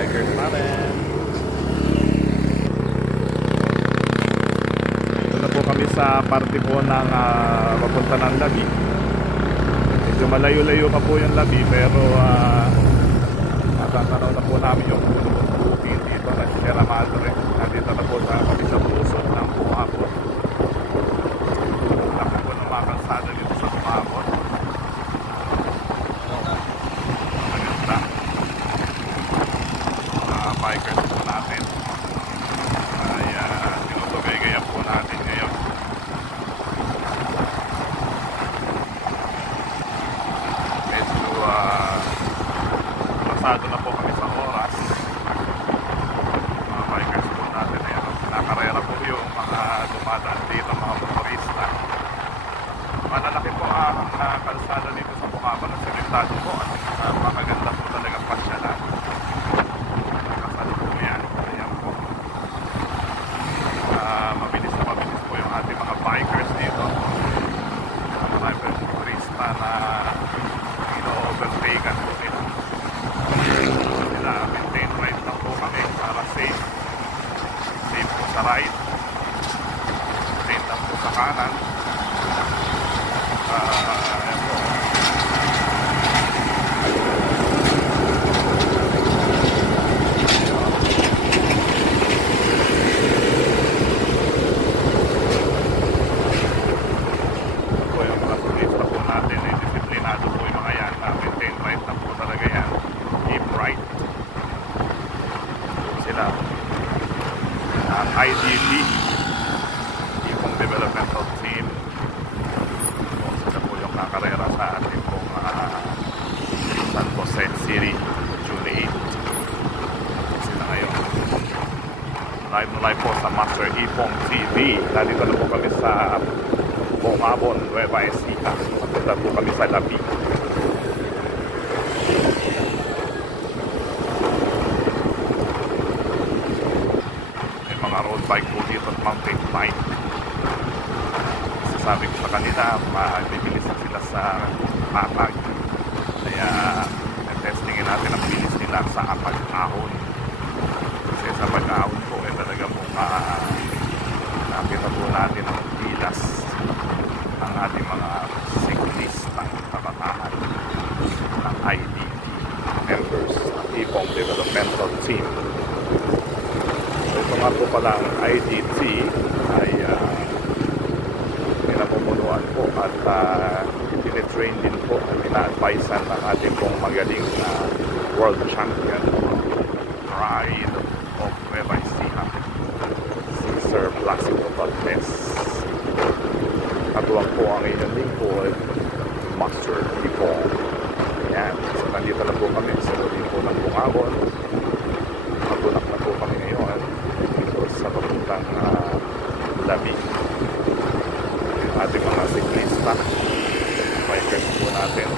bikers natin. Ito na po kami sa parte po ng papunta ng Labi. Medyo malayo-layo pa po yung Labi, pero natatanaw na po namin yung bukid dito na Sierra Madre. Nandito na po kami sa pusod ng Bungabon. Laki po ng mga kalsada dito sa Bungabon. Maganda. Bikers po natin ay tinutugay-gayan po natin ngayon. Medyo pasado na po kami sa oras. Mga bikers po natin ay nakarera po yung mga dumadaan dito, mga motorista. Malalaki po ang kalsada dito sa Bungabon at simentado po at makaganda po talaga pasyalan. Mabilis na mabilis po yung ating mga bikers dito. Marami po yung turista na ino-overtaken po nila. Sila maintain ride lang po kami para safe. Safe po sa ride. Maintain lang po sa kanan. Ayan po. IDT, yung developmental team. Sila po yung kakarera sa ating pong San Jose City, June 8. Sila ngayon. Live na live po sa Master Ipong TV. Nandito na po kami sa Bungabon, Nueva Ecija. Nandito po kami sa Labi. Road bike po dito at mountain bike. Sasabi ko sa kanila, bibilis sila sa patag. Kaya testingin natin ang bilis nila sa pag-ahon. Kasi sa pag-ahon po talaga po nakita po natin ang bilas ng ating mga siklistang kabataan ng IDT members ng Ipong Developmental Team. Ito nga po pala ang IDT ay pinapumunuan po at tinitrain din po at ina-advisean ng ating pong magaling na world champion Pride of Nueva Ecija, si Sir Placido Valdez. Katuwang po ang inyong lingkod, Master Ipong. Ayan, so nandito na po kami sa loob po ng Bungabon. Magunak na po kami ngayon sa papuntang Labi. Yung ating mga siklista, bikers po natin,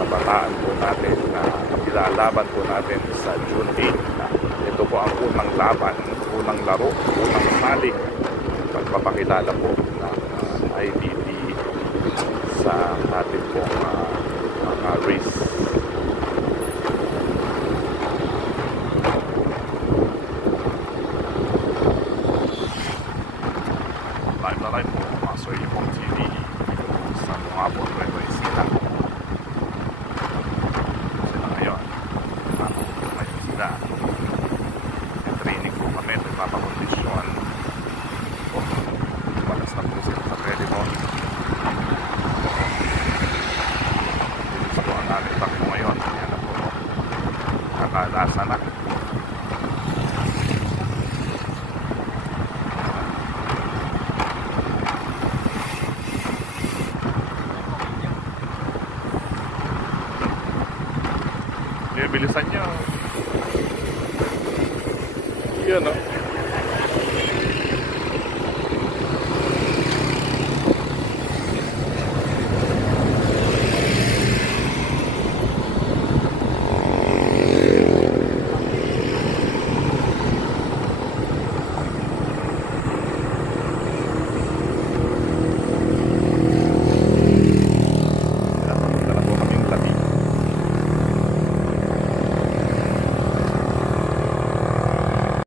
kabataan po natin na kapilalaban po natin sa June 8. Ito po ang unang laban, unang laro, unang salig, pagpapakilala po ng IDT sa ating pong mga race. Live po, Master Ipong TV sa Bungabon, Nueva Ecija. Sila ngayon, ngayon sila training po kami, nagpapakondisyon. Malas na po sila sa pwede mo. Bilis po ang aming takbo ngayon. Yan na po, kakalasa na. Bilisan nyo. Yan o.